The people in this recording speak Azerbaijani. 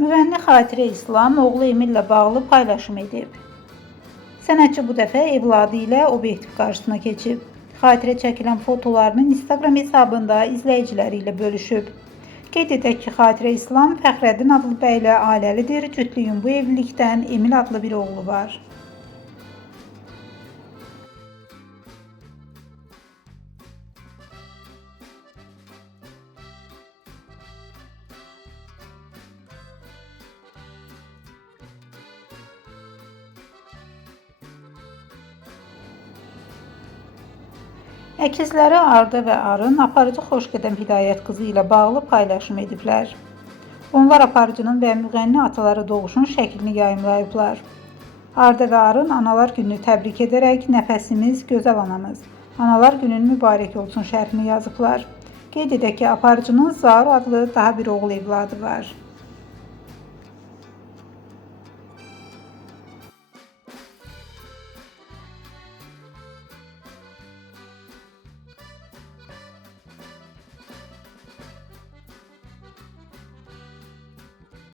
Müğənni Xatirə İslam oğlu Emillə bağlı paylaşım edib. Sənətçi bu dəfə evladı ilə obyektiv qarşısına keçib. Xatirə çəkilən fotolarını Instagram hesabında izləyiciləri ilə bölüşüb. Qeyd edək ki, Xatirə İslam Fəxrəddin adlı bəylə ailəlidir. Cütlüyün bu evlilikdən Emil adlı bir oğlu var. Əkizləri Arda və Arın aparıcı Xoşqədəm Hidayət qızı ilə bağlı paylaşım ediblər. Onlar aparıcının və müğənni ataları doğuşun şəklini yayımlayıblar. Arda və Arın Analar Gününü təbrik edərək "Nəfəsimiz, gözəl anamız, Analar Günün mübarək olsun" şərhini yazıblar. Qeyd edək ki, aparıcının Zaur adlı daha bir oğul evladı var.